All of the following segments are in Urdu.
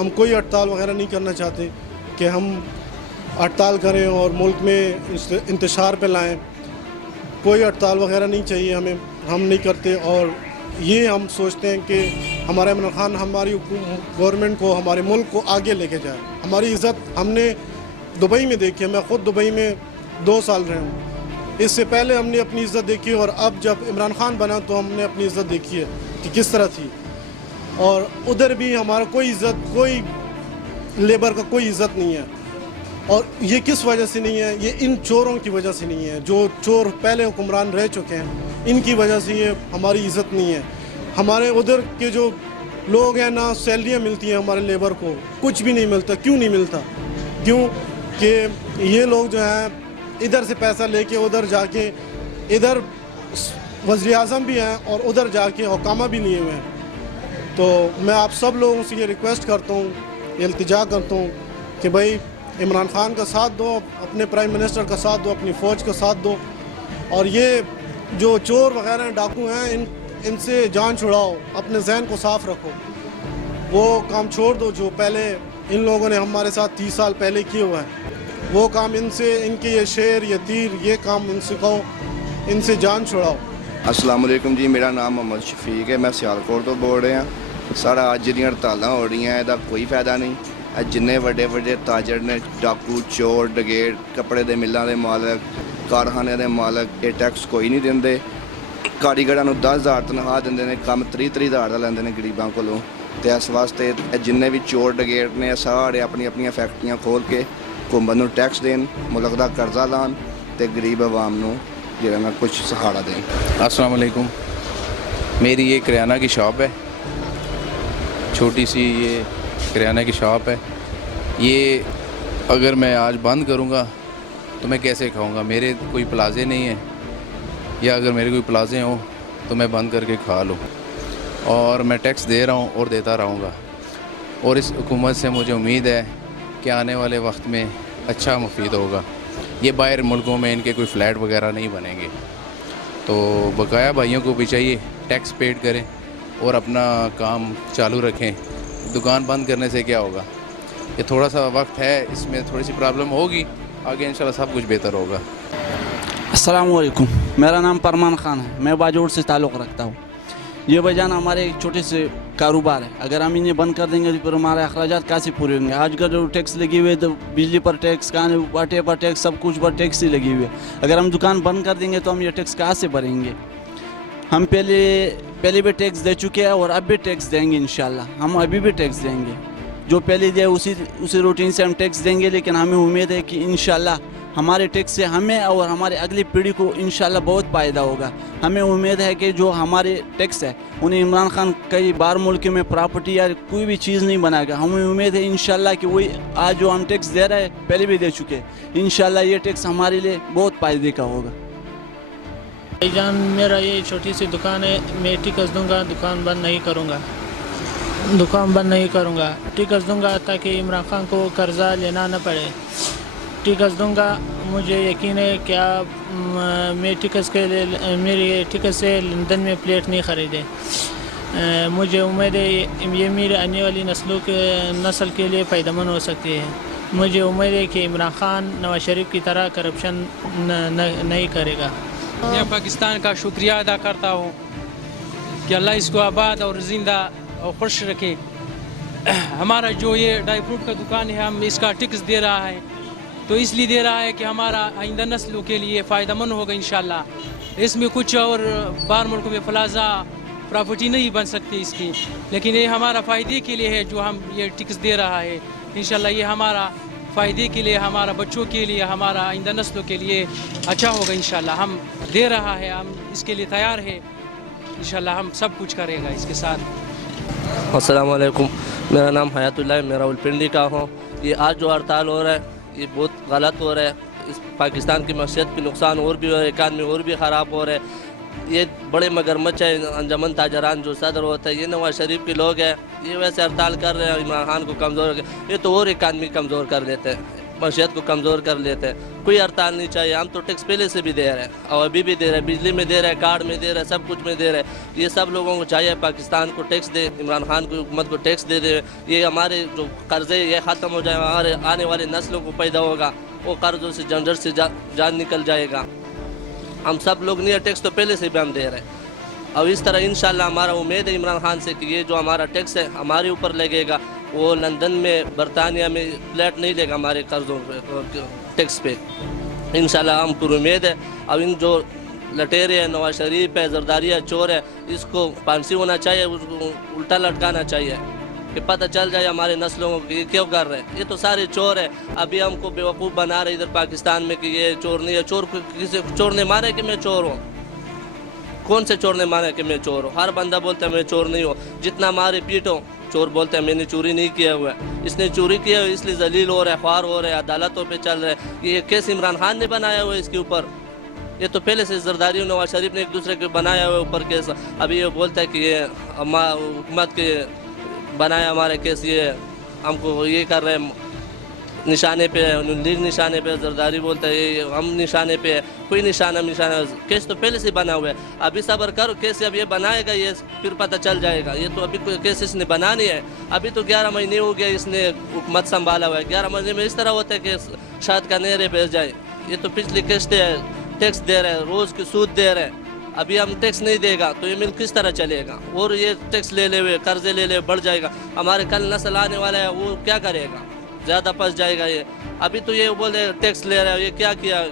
ہم کوئی ہڑتال وغیرہ نہیں کرنا چاہتے کہ ہم ہڑتال کریں اور ملک میں انتشار پہ لائیں. کوئی ہڑتال وغیرہ نہیں چاہیے ہمیں, ہم نہیں کرتے. اور یہ ہم سوچتے ہیں کہ ہمارا عمران خان ہماری گورنمنٹ کو, ہمارے ملک کو آگے لے کے جائے. ہماری عزت ہم نے دبئی میں دیکھی ہے, میں خود دبئی میں 2 سال رہا ہوں. اس سے پہلے ہم نے اپنی عزت دیکھی اور اب جب عمران خان بنا تو ہم نے اپنی عزت دیکھی ہے کہ کس طرح تھی. اور ادھر بھی ہمارا کوئی عزت, کوئی لیبر کا کوئی عزت نہیں ہے. اور یہ کس وجہ سے نہیں ہے؟ یہ ان چوروں کی وجہ سے نہیں ہے. جو چور پہلے حکمران رہ چکے ہیں ان کی وجہ سے یہ ہماری عزت نہیں ہے. ہمارے ادھر کے جو لوگ ہیں نہ سیلریاں ملتی ہیں ہمارے لیبر کو, کچھ بھی نہیں ملتا. کیوں نہیں ملتا؟ کیوں کہ یہ لوگ جو ہیں ادھر سے پیسہ لے کے ادھر جا کے, ادھر وزیر اعظم بھی ہیں اور ادھر جا کے حکامہ بھی لیے ہوئے ہیں. تو میں آپ سب لوگوں سے یہ ریکویسٹ کرتا ہوں, التجا کرتا ہوں کہ بھائی عمران خان کا ساتھ دو, اپنے پرائم منسٹر کا ساتھ دو, اپنی فوج کا ساتھ دو. اور یہ جو چور وغیرہ ہیں, ڈاکو ہیں, ان سے جان چھڑاؤ, اپنے ذہن کو صاف رکھو. وہ کام چھوڑ دو جو پہلے ان لوگوں نے ہمارے ساتھ 30 سال پہلے کیے ہوا ہے. وہ کام ان سے, ان کے یہ شیر, یہ تیر, یہ کام ان سے کہو, ان سے جان چھڑاؤ. السلام علیکم جی, میرا نام محمد شفیق ہے, میں سیالکوٹ تو بول رہا. سارا اج جہاں ہڑتالاں ہو رہی ہیں یہ کوئی فائدہ نہیں. جن وڈے وڈے تاجر نے, ڈاکو, چور, ڈگیٹ, کپڑے دے ملاں دے مالک, کارخانے دے مالک, یہ ٹیکس کوئی نہیں دیندے. کاریگراں نوں 10,000 تنخواہ دیندے نے, کم 30,000 دا لیندے نے غریباں کولوں. تے اس واسطے جن بھی چور ڈگیٹ نے سارے اپنی اپنی فیکٹریاں کھول کے حکومت نوں ٹیکس دین, ملک دا قرضہ لان تے غریب عوام نوں جہاں نا کچھ سہارا دیں. السلام علیکم. میری یہ کریانہ کی شاپ ہے, چھوٹی سی یہ کریانہ کی شاپ ہے. یہ اگر میں آج بند کروں گا تو میں کیسے کھاؤں گا؟ میرے کوئی پلازے نہیں ہیں, یا اگر میرے کوئی پلازے ہوں تو میں بند کر کے کھا لوں. اور میں ٹیکس دے رہا ہوں اور دیتا رہوں گا. اور اس حکومت سے مجھے امید ہے کہ آنے والے وقت میں اچھا مفید ہوگا. یہ باہر ملکوں میں ان کے کوئی فلیٹ وغیرہ نہیں بنیں گے. تو بقایا بھائیوں کو بھی چاہیے ٹیکس پیڈ کریں اور اپنا کام چالو رکھیں. دکان بند کرنے سے کیا ہوگا؟ یہ تھوڑا سا وقت ہے, اس میں تھوڑی سی پرابلم ہوگی, آگے انشاءاللہ سب کچھ بہتر ہوگا. السلام علیکم, میرا نام پرمان خان ہے, میں باجوڑ سے تعلق رکھتا ہوں. یہ بجانا ہمارے ایک چھوٹے سے کاروبار ہے. اگر ہم انہیں بند کر دیں گے تو پھر ہمارے اخراجات کیسے پورے ہوں گے؟ آج کل جو ٹیکس لگی ہوئے تو بجلی پر ٹیکس, آٹے پر ٹیکس, سب کچھ پر ٹیکس ہی لگی ہوئی ہے. اگر ہم دکان بند کر دیں گے تو ہم یہ ٹیکس کہاں سے بھریں گے؟ ہم پہلے بھی ٹیکس دے چکے ہیں اور اب بھی ٹیکس دیں گے انشاءاللہ. ہم ابھی بھی ٹیکس دیں گے, جو پہلے دیا اسی روٹین سے ہم ٹیکس دیں گے. لیکن ہمیں امید ہے کہ انشاءاللہ ہمارے ٹیکس سے ہمیں اور ہمارے اگلی پیڑھی کو انشاءاللہ بہت فائدہ ہوگا. ہمیں امید ہے کہ جو ہمارے ٹیکس ہے انہیں عمران خان کئی بار ملک میں پراپرٹی یا کوئی بھی چیز نہیں بنائے گا. ہمیں امید ہے انشاءاللہ کہ وہی آج جو ہم ٹیکس دے رہے ہیں پہلے بھی دے چکے, انشاءاللہ یہ ٹیکس ہمارے لیے بہت فائدے کا ہوگا. بھائی جان, میرا یہ چھوٹی سی دکان ہے, میں ٹیکس دوں گا, دکان بند نہیں کروں گا. دکان بند نہیں کروں گا, ٹیکس دوں گا تاکہ عمران خان کو قرضہ لینا نہ پڑے. ٹیکس دوں گا. مجھے یقین ہے کہ میں ٹیکس کے لیے میری ٹیکس سے لندن میں پلیٹ نہیں خریدے. مجھے امید ہے یہ میرے آنے والی نسل کے لیے فائدہ مند ہو سکتی ہے. مجھے امید ہے کہ عمران خان نواز شریف کی طرح کرپشن نہیں کرے گا. میں پاکستان کا شکریہ ادا کرتا ہوں کہ اللہ اس کو آباد اور زندہ اور خوش رکھے. ہمارا جو یہ ڈرائی فروٹ کا دکان ہے, ہم اس کا ٹیکس دے رہا ہے تو اس لیے دے رہا ہے کہ ہمارا آئندہ نسلوں کے لیے فائدہ مند ہوگا انشاءاللہ. اس میں کچھ اور باہر ملکوں میں پلازا پراپرٹی نہیں بن سکتی اس کی, لیکن یہ ہمارا فائدے کے لیے ہے جو ہم یہ ٹیکس دے رہا ہے. انشاءاللہ یہ ہمارا فائدے کے لیے, ہمارا بچوں کے لیے, ہمارا آئندہ نسلوں کے لیے اچھا ہوگا انشاءاللہ. ہم دے رہا ہے, ہم اس کے لیے تیار ہے. انشاءاللہ ہم سب کچھ کرے گا اس کے ساتھ. السلام علیکم, میرا نام حیات اللہ ہے, میں راولپنڈی کا ہوں. یہ آج جو ہڑتال ہو رہا ہے یہ بہت غلط ہو رہا ہے. اس پاکستان کی معیشت کی نقصان اور بھی ہو رہا ہے, اکانومی اور بھی خراب ہو رہا ہے. یہ بڑے مگرمچھ ہے انجمن تاجران جو صدر ہوتا ہے, یہ نواز شریف کے لوگ ہیں. یہ ویسے ہڑتال کر رہے ہیں عمران خان کو کمزور, یہ تو اور اکانومی کمزور کر دیتے ہیں. معیشت کو کمزور کر لیتے ہیں. کوئی ہڑتال نہیں چاہیے. ہم تو ٹیکس پہلے سے بھی دے رہے ہیں اور ابھی بھی دے رہے ہیں, بجلی میں دے رہے ہیں, کارڈ میں دے رہے ہیں, سب کچھ میں دے رہے ہیں. یہ سب لوگوں کو چاہیے پاکستان کو ٹیکس دے, عمران خان کی حکومت کو ٹیکس دے دے. یہ ہمارے جو قرضے یہ ختم ہو جائے, ہمارے آنے والے نسلوں کو پیدا ہوگا, وہ قرضوں سے جھنجھٹ سے جان نکل جائے گا. ہم سب لوگ نہیں, ٹیکس تو پہلے سے بھی ہم دے رہے ہیں. اور اس طرح انشاءاللہ ہمارا امید ہے عمران خان سے کہ یہ جو ہمارا ٹیکس ہے ہمارے اوپر لگے گا, وہ لندن میں برطانیہ میں فلیٹ نہیں لے گا ہمارے قرضوں پہ ٹیکس پہ. انشاءاللہ ہم پر امید ہے. اب ان جو لٹیرے ہیں, نواز شریف ہے, زرداری ہے, چور ہے, اس کو پھانسی ہونا چاہیے, اس کو الٹا لٹکانا چاہیے کہ پتہ چل جائے ہمارے نسلوں کو کہ یہ کیوں کر رہے ہیں. یہ تو سارے چور ہیں. ابھی ہم کو بیوقوف بنا رہے ادھر پاکستان میں کہ یہ چور نہیں ہے. چور کسی چور نے مانے کہ میں چور ہوں؟ کون سے چور نے مانا کہ میں چور ہوں؟ ہر بندہ بولتا ہے میں چور نہیں ہوں. جتنا مارے پیٹو, چور بولتا ہے میں نے چوری نہیں کیا ہوا ہے. اس نے چوری کیا ہے اس لیے ذلیل ہو رہا ہے, خوار ہو رہا ہے, عدالتوں پہ چل رہا ہے. یہ کیس عمران خان نے بنایا ہوا ہے اس کے اوپر. یہ تو پہلے سے زرداری اور نواز شریف نے ایک دوسرے کے بنایا ہوا ہے اوپر کیس. ابھی یہ بولتا ہے کہ یہ حکومت کے بنایا ہمارے کیس, یہ ہم کو یہ کر رہے ہیں نشانے پہ, لیگ نشانے پہ. زرداری بولتا ہے یہ ہم نشانے پہ ہے. کوئی نشانہ کیس تو پہلے سے بنا ہوا ہے. ابھی صبر کرو, کیس اب یہ بنائے گا, یہ پھر پتہ چل جائے گا. یہ تو ابھی کوئی کیس اس نے بنانی ہے. ابھی تو 11 مہینے ہو گئے اس نے حکومت سنبھالا ہوا ہے. 11 مہینے میں اس طرح ہوتا ہے کہ شاید کا نیرے بھیج جائے. یہ تو پچھلی قسطیں ٹیکس دے رہے ہیں, روز کی سود دے رہے ہیں. ابھی ہم ٹیکس نہیں دے گا تو یہ ملک کس طرح چلے گا؟ اور یہ ٹیکس لے لے ہوئے, قرضے لے لے بڑھ جائے گا. ہمارے کل نسل آنے والا ہے, وہ کیا کرے گا؟ زیادہ پس جائے گا. یہ ابھی تو یہ بولے ٹیکس لے رہے ہیں, یہ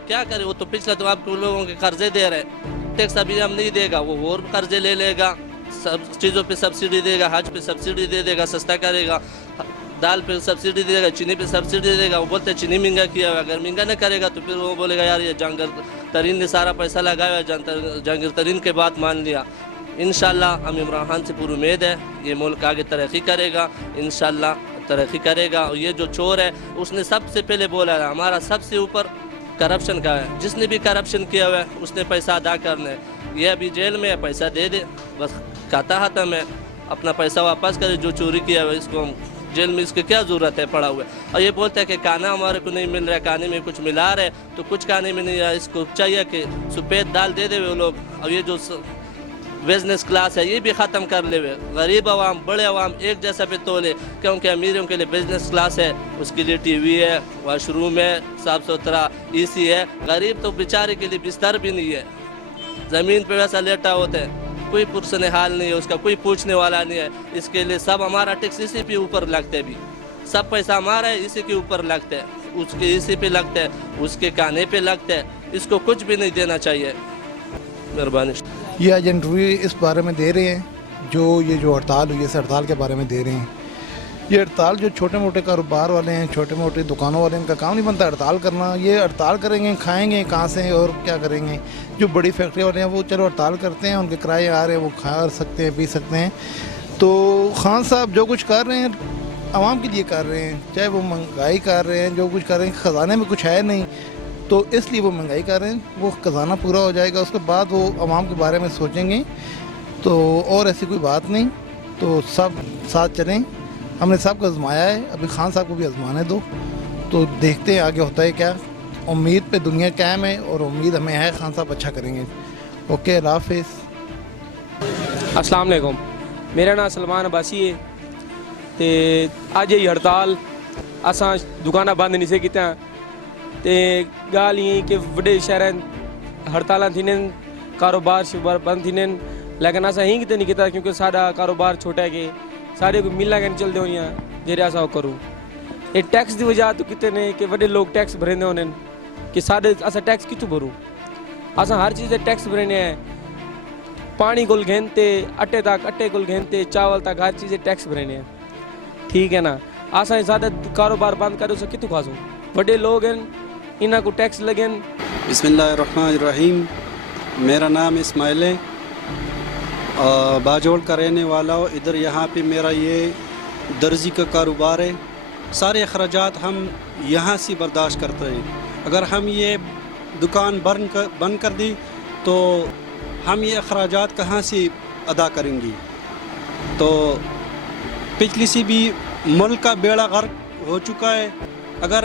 کیا کرے؟ وہ تو پچھلا تو آپ کو لوگوں کے قرضے دے رہے ہیں. ٹیکس ابھی ہم نہیں دے گا, وہ اور قرضے لے لے گا, سب چیزوں پہ سبسڈی دے گا, حج پہ سبسڈی دے دے گا, سستا کرے گا, دال پہ سبسڈی دے گا, چینی پہ سبسڈی دے گا. وہ بولتے ہیں چینی مہنگا کیا ہوا. اگر مہنگا نہ کرے گا تو پھر وہ بولے گا یار یہ جہانگیر ترین نے سارا پیسہ لگایا, جہانگیر ترین کے بات مان لیا. انشاءاللہ ہم عمران خان سے پوری امید ہے یہ ملک آگے ترقی کرے گا, انشاءاللہ ترقی کرے گا. اور یہ جو چور ہے اس نے سب سے پہلے بولا ہے ہمارا سب سے اوپر کرپشن کا ہے. جس نے بھی کرپشن کیا ہوا ہے اس نے پیسہ ادا کرنا ہے. یہ ابھی جیل میں ہے, پیسہ دے دے بس, کھاتا ختم ہے, اپنا پیسہ واپس کرے. جو چوری کیا ہوا ہے اس کو جیل میں اس کی کیا ضرورت ہے پڑا ہوا ہے. اور یہ بولتا ہے کہ کھانا ہمارے کو نہیں مل رہا ہے, کھانے میں کچھ ملا رہے تو کچھ کھانے میں نہیں. اس کو چاہیے کہ سفید دال دے دے وہ لوگ. اور یہ جو بزنس کلاس ہے یہ بھی ختم کر لے ہوئے. غریب عوام بڑے عوام ایک جیسا پہ تولے, کیونکہ امیروں کے لیے بزنس کلاس ہے, اس کے لیے ٹی وی ہے, واش روم ہے, صاف ستھرا اے سی ہے. غریب تو بیچارے کے لیے بستر بھی نہیں ہے, زمین پہ ویسا لیٹا ہوتا ہے, کوئی پرسن حال نہیں ہے, اس کا کوئی پوچھنے والا نہیں ہے. اس کے لیے سب ہمارا ٹیکس اسی پہ اوپر لگتا ہے. بھی سب پیسہ ہمارا ہے اسی کے اوپر لگتا ہے, اس کے اسی پہ لگتا ہے, اس کے کھانے پہ لگتا ہے. اس کو کچھ بھی نہیں دینا چاہیے. مہربانی. یہ آج انٹرویو اس بارے میں دے رہے ہیں جو یہ جو ہڑتال ہوئی ہے, اس ہڑتال کے بارے میں دے رہے ہیں. یہ ہڑتال جو چھوٹے موٹے کاروبار والے ہیں, چھوٹے موٹے دکانوں والے ہیں, ان کا کام نہیں بنتا ہڑتال کرنا. یہ ہڑتال کریں گے, کھائیں گے کہاں سے اور کیا کریں گے؟ جو بڑی فیکٹری والے ہیں وہ چلو ہڑتال کرتے ہیں, ان کے کرائے آ رہے ہیں, وہ کھا سکتے ہیں, پی سکتے ہیں. تو خان صاحب جو کچھ کر رہے ہیں عوام کے لیے کر رہے ہیں, چاہے وہ مہنگائی کر رہے ہیں, جو کچھ کر رہے ہیں, خزانے میں کچھ ہے نہیں تو اس لیے وہ مہنگائی کر رہے ہیں. وہ خزانہ پورا ہو جائے گا, اس کے بعد وہ عوام کے بارے میں سوچیں گے. تو اور ایسی کوئی بات نہیں, تو سب ساتھ چلیں. ہم نے سب کو آزمایا ہے, ابھی خان صاحب کو بھی آزمانے دو, تو دیکھتے ہیں آگے ہوتا ہے کیا. امید پہ دنیا قائم ہے اور امید ہمیں ہے خان صاحب اچھا کریں گے. اوکے, اللہ حافظ. السلام علیکم, میرا نام سلمان عباسی ہے. تے اج یہ ہڑتال اساں دکاناں بند نہیں سے کیتیاں. تے گال یہ کہ وڈے شہراں ہڑتالاں تھینیں, کاروبار شبار بند تھینیں, لیکن اساں ہی کتے نہیں کیتا کیونکہ ساڈا کاروبار چھوٹا ہے کہ سارے کو ملاں کے چلدے ہونیاں جیرے اساں کروں. یہ ٹیکس دی وجہ تو کتے نے کہ وڈے لوگ ٹیکس بھریندے ہونے کہ ساڈے اساں ٹیکس کتوں بھروں. اساں ہر چیز ٹیکس بھرنے ہیں, پانی کول گھنتے, اٹے تک اٹے کول گھنتے, چاول تک ہر چیز ٹیکس بھرنے ہیں. ٹھیک ہے نا. اساں زیادہ کاروبار بند کرو سو کتوں کھاسوں. بڑے لوگ ہیں انہاں کو ٹیکس لگیں. بسم اللہ الرحمن الرحیم. میرا نام اسماعیل ہے, باجوڑ کا رہنے والا ہوں. ادھر یہاں پہ میرا یہ درزی کا کاروبار ہے. سارے اخراجات ہم یہاں سے برداشت کرتے ہیں. اگر ہم یہ دکان بند کر دی تو ہم یہ اخراجات کہاں سے ادا کریں گے؟ تو پچھلی سی بھی ملک کا بیڑا غرق ہو چکا ہے. اگر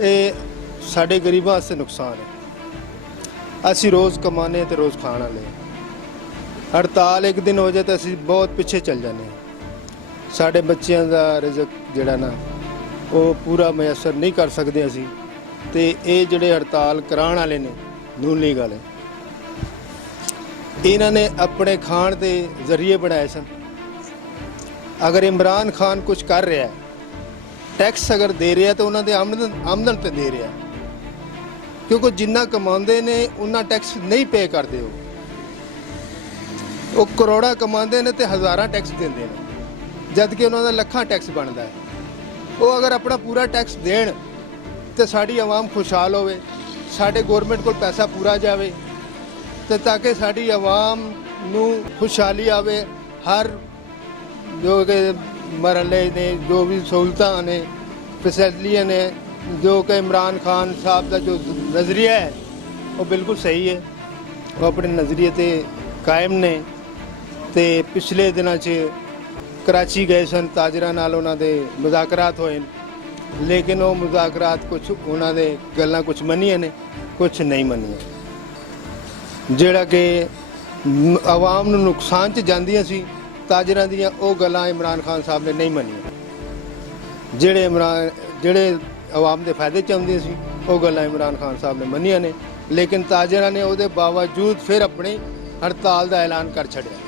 ਇਹ ਸਾਡੇ ਗਰੀਬਾਂ ਵਾਸਤੇ ਨੁਕਸਾਨ ਹੈ। ਅਸੀਂ ਰੋਜ਼ ਕਮਾਨੇ ਤੇ ਰੋਜ਼ ਖਾਣ ਵਾਲੇ ਹਾਂ। ਹੜਤਾਲ ਇੱਕ ਦਿਨ ਹੋ ਜਾਏ ਤਾਂ ਅਸੀਂ ਬਹੁਤ ਪਿੱਛੇ ਚੱਲ ਜਾਂਦੇ ਹਾਂ। ਸਾਡੇ ਬੱਚਿਆਂ ਦਾ ਰਿਜ਼ਕ ਜਿਹੜਾ ਨਾ ਉਹ ਪੂਰਾ ਮੁਯੱਸਰ ਨਹੀਂ ਕਰ ਸਕਦੇ ਅਸੀਂ। ਤੇ ਇਹ ਜਿਹੜੇ ਹੜਤਾਲ ਕਰਾਉਣ ਵਾਲੇ ਨੇ ਨੂਨ ਲੀਗ ਵਾਲੇ, ਇਹਨਾਂ ਨੇ ਆਪਣੇ ਖਾਣ ਦੇ ਜ਼ਰੀਏ ਬਣਾਏ ਸਨ। ਅਗਰ ਇਮਰਾਨ ਖਾਨ ਕੁਝ ਕਰ ਰਿਹਾ, ਟੈਕਸ ਅਗਰ ਦੇ ਰਿਹਾ ਤਾਂ ਉਹਨਾਂ ਦੇ ਆਮਦਨ ਤੇ ਦੇ ਰਿਹਾ, ਕਿਉਂਕਿ ਜਿੰਨਾ ਕਮਾਉਂਦੇ ਨੇ ਉਹਨਾਂ ਟੈਕਸ ਨਹੀਂ ਪੇ ਕਰਦੇ। ਉਹ ਕਰੋੜਾਂ ਕਮਾਉਂਦੇ ਨੇ ਤੇ ਹਜ਼ਾਰਾਂ ਟੈਕਸ ਦਿੰਦੇ ਨੇ, ਜਦ ਕਿ ਉਹਨਾਂ ਦਾ ਲੱਖਾਂ ਟੈਕਸ ਬਣਦਾ ਹੈ। ਉਹ ਅਗਰ ਆਪਣਾ ਪੂਰਾ ਟੈਕਸ ਦੇਣ ਤੇ ਸਾਡੀ ਆਵਾਮ ਖੁਸ਼ਹਾਲ ਹੋਵੇ, ਸਾਡੇ ਗਵਰਨਮੈਂਟ ਕੋਲ ਪੈਸਾ ਪੂਰਾ ਜਾਵੇ, ਤੇ ਤਾਂ ਕਿ ਸਾਡੀ ਆਵਾਮ ਨੂੰ ਖੁਸ਼ਹਾਲੀ ਆਵੇ। ਹਰ ਜੋ ਕਿ ਮਰਹਲੇ ਨੇ, ਜੋ ਵੀ ਸਹੂਲਤਾਂ ਨੇ, ਫੈਸਿਲਿਟੀਆਂ ਨੇ, ਜੋ ਕਿ ਇਮਰਾਨ ਖਾਨ ਸਾਹਿਬ ਦਾ ਜੋ ਨਜ਼ਰੀਆ ਹੈ ਉਹ ਬਿਲਕੁਲ ਸਹੀ ਹੈ। ਉਹ ਆਪਣੇ ਨਜ਼ਰੀਏ 'ਤੇ ਕਾਇਮ ਨੇ। ਤੇ ਪਿਛਲੇ ਦਿਨਾਂ 'ਚ ਕਰਾਚੀ ਗਏ ਸਨ, ਤਾਜਰਾਂ ਨਾਲ ਉਹਨਾਂ ਦੇ ਮੁਜ਼ਾਕਰਾਤ ਹੋਏ ਨੇ, ਲੇਕਿਨ ਉਹ ਮੁਜ਼ਾਕਰਾਤ ਕੁਝ ਉਹਨਾਂ ਦੇ ਗੱਲਾਂ ਕੁਝ ਮੰਨੀਆਂ ਨੇ, ਕੁਝ ਨਹੀਂ ਮੰਨੀਆਂ। ਜਿਹੜਾ ਕਿ ਆਵਾਮ ਨੂੰ ਨੁਕਸਾਨ 'ਚ ਜਾਂਦੀਆਂ ਸੀ ਤਾਜਰਾਂ ਦੀਆਂ, ਉਹ ਗੱਲਾਂ ਇਮਰਾਨ ਖਾਨ ਸਾਹਿਬ ਨੇ ਨਹੀਂ ਮੰਨੀਆਂ। ਜਿਹੜੇ ਆਵਾਮ ਦੇ ਫਾਇਦੇ 'ਚ ਆਉਂਦੀਆਂ ਸੀ ਉਹ ਗੱਲਾਂ ਇਮਰਾਨ ਖਾਨ ਸਾਹਿਬ ਨੇ ਮੰਨੀਆਂ ਨੇ, ਲੇਕਿਨ ਤਾਜਰਾਂ ਨੇ ਉਹਦੇ ਬਾਵਜੂਦ ਫਿਰ ਆਪਣੀ ਹੜਤਾਲ ਦਾ ਐਲਾਨ ਕਰ ਛੱਡਿਆ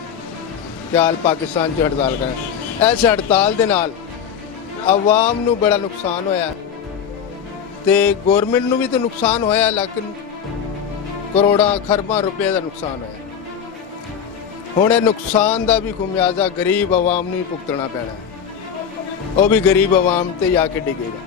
ਕਿ ਹਾਲ ਪਾਕਿਸਤਾਨ 'ਚ ਹੜਤਾਲ ਕਰਾਂ। ਇਸ ਹੜਤਾਲ ਦੇ ਨਾਲ ਆਵਾਮ ਨੂੰ ਬੜਾ ਨੁਕਸਾਨ ਹੋਇਆ ਤੇ ਗਵਰਨਮੈਂਟ ਨੂੰ ਵੀ ਤਾਂ ਨੁਕਸਾਨ ਹੋਇਆ, ਲੇਕਿਨ ਕਰੋੜਾਂ ਖਰਬਾਂ ਰੁਪਏ ਦਾ ਨੁਕਸਾਨ ਹੋਇਆ। ਹੁਣ ਇਹ ਨੁਕਸਾਨ ਦਾ ਵੀ ਖਮਿਆਜ਼ਾ ਗਰੀਬ ਆਵਾਮ ਨੂੰ ਹੀ ਭੁਗਤਣਾ ਪੈਣਾ ਹੈ। ਉਹ ਵੀ ਗਰੀਬ ਆਵਾਮ ਤੇ ਜਾ ਕੇ ਡਿੱਗੇਗਾ।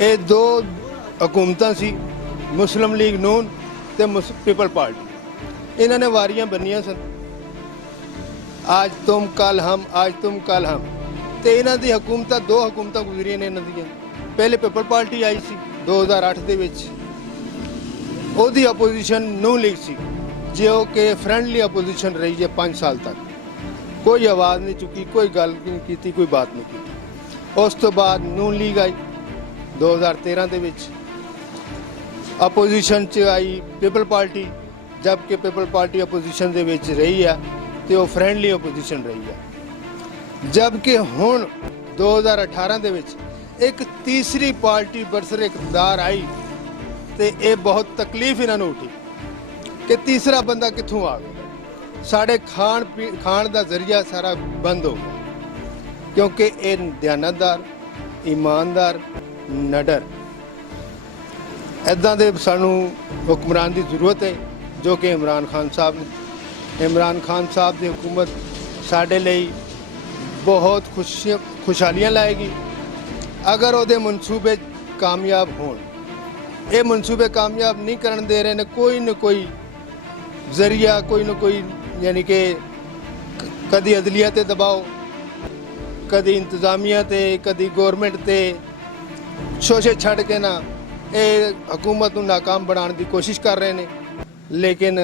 ਇਹ ਦੋ ਹਕੂਮਤਾਂ ਸੀ, ਮੁਸਲਿਮ ਲੀਗ ਨੂਨ ਤੇ ਪੀਪਲ ਪਾਰਟੀ। ਇਹਨਾਂ ਨੇ ਵਾਰੀਆਂ ਬੰਨੀਆਂ ਸਨ, ਅੱਜ ਤੁਮ ਕੱਲ ਹਮ, ਅੱਜ ਤੁਮ ਕੱਲ ਹਮ। ਤੇ ਇਹਨਾਂ ਦੀ ਹਕੂਮਤਾਂ, ਦੋ ਹਕੂਮਤਾਂ ਗੁਜ਼ਰੀਆਂ ਨੇ ਇਹਨਾਂ ਦੀਆਂ। ਪਹਿਲੇ ਪੀਪਲ ਪਾਰਟੀ ਆਈ ਸੀ 2008 ਦੇ ਵਿੱਚ, ਉਹਦੀ ਆਪੋਜੀਸ਼ਨ ਨੂਨ ਲੀਗ ਸੀ, ਜੋ ਕਿ ਫਰੈਂਡਲੀ ਆਪੋਜੀਸ਼ਨ ਰਹੀ ਹੈ 5 ਸਾਲ ਤੱਕ। ਕੋਈ ਆਵਾਜ਼ ਨਹੀਂ ਚੁੱਕੀ, ਕੋਈ ਗੱਲ ਨਹੀਂ ਕੀਤੀ, ਕੋਈ ਬਾਤ ਨਹੀਂ ਕੀਤੀ। ਉਸ ਤੋਂ ਬਾਅਦ ਨੂਨ ਲੀਗ ਆਈ 2013 ਦੇ ਵਿੱਚ, ਆਪੋਜੀਸ਼ਨ 'ਚ ਆਈ ਪੀਪਲ ਪਾਰਟੀ, ਜਦਕਿ ਪੀਪਲ ਪਾਰਟੀ ਆਪੋਜੀਸ਼ਨ ਦੇ ਵਿੱਚ ਰਹੀ ਹੈ ਤੇ ਉਹ ਫਰੈਂਡਲੀ ਆਪੋਜੀਸ਼ਨ ਰਹੀ ਹੈ। ਜਦਕਿ ਹੁਣ 2018 ਦੇ ਵਿੱਚ ਇੱਕ ਤੀਸਰੀ ਪਾਰਟੀ ਬਰਸਰ ਇਕਤਦਾਰ ਆਈ ਤੇ ਇਹ ਬਹੁਤ ਤਕਲੀਫ ਇਹਨਾਂ ਨੂੰ ਉੱਠੀ ਕਿ ਤੀਸਰਾ ਬੰਦਾ ਕਿੱਥੋਂ ਆ ਗਿਆ। ਸਾਡੇ ਖਾਣ ਦਾ ਜ਼ਰੀਆ ਸਾਰਾ ਬੰਦ ਹੋ ਗਿਆ, ਕਿਉਂਕਿ ਇਹ ਦਿਆਨਤਦਾਰ, ਇਮਾਨਦਾਰ, ਨਡਰ ਇੱਦਾਂ ਦੇ ਸਾਨੂੰ ਹੁਕਮਰਾਨ ਦੀ ਜ਼ਰੂਰਤ ਹੈ, ਜੋ ਕਿ ਇਮਰਾਨ ਖਾਨ ਸਾਹਿਬ ਨੇ। ਇਮਰਾਨ ਖਾਨ ਸਾਹਿਬ ਦੀ ਹਕੂਮਤ ਸਾਡੇ ਲਈ ਬਹੁਤ ਖੁਸ਼ਹਾਲੀਆਂ ਲਾਏਗੀ ਅਗਰ ਉਹਦੇ ਮਨਸੂਬੇ ਕਾਮਯਾਬ ਹੋਣ। ਇਹ ਮਨਸੂਬੇ ਕਾਮਯਾਬ ਨਹੀਂ ਕਰਨ ਦੇ ਰਹੇ ਨੇ। ਕੋਈ ਨਾ ਕੋਈ ਜ਼ਰੀਆ, ਕੋਈ ਨਾ ਕੋਈ, ਯਾਨੀ ਕਿ ਕਦੀ ਅਦਲੀਆ 'ਤੇ ਦਬਾਓ, ਕਦੀ ਇੰਤਜ਼ਾਮੀਆ 'ਤੇ, ਕਦੀ ਗੌਰਮੈਂਟ 'ਤੇ ਸ਼ੋਸ਼ੇ ਛੱਡ ਕੇ ਨਾ ਇਹ ਹਕੂਮਤ ਨੂੰ ਨਾਕਾਮ ਬਣਾਉਣ ਦੀ ਕੋਸ਼ਿਸ਼ ਕਰ ਰਹੇ ਨੇ। ਲੇਕਿਨ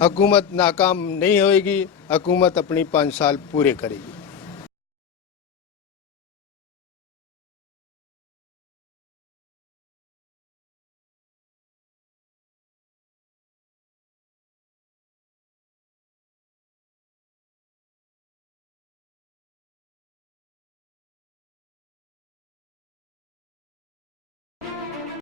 ਹਕੂਮਤ ਨਾਕਾਮ ਨਹੀਂ ਹੋਏਗੀ, ਹਕੂਮਤ ਆਪਣੀ 5 ਸਾਲ ਪੂਰੇ ਕਰੇਗੀ।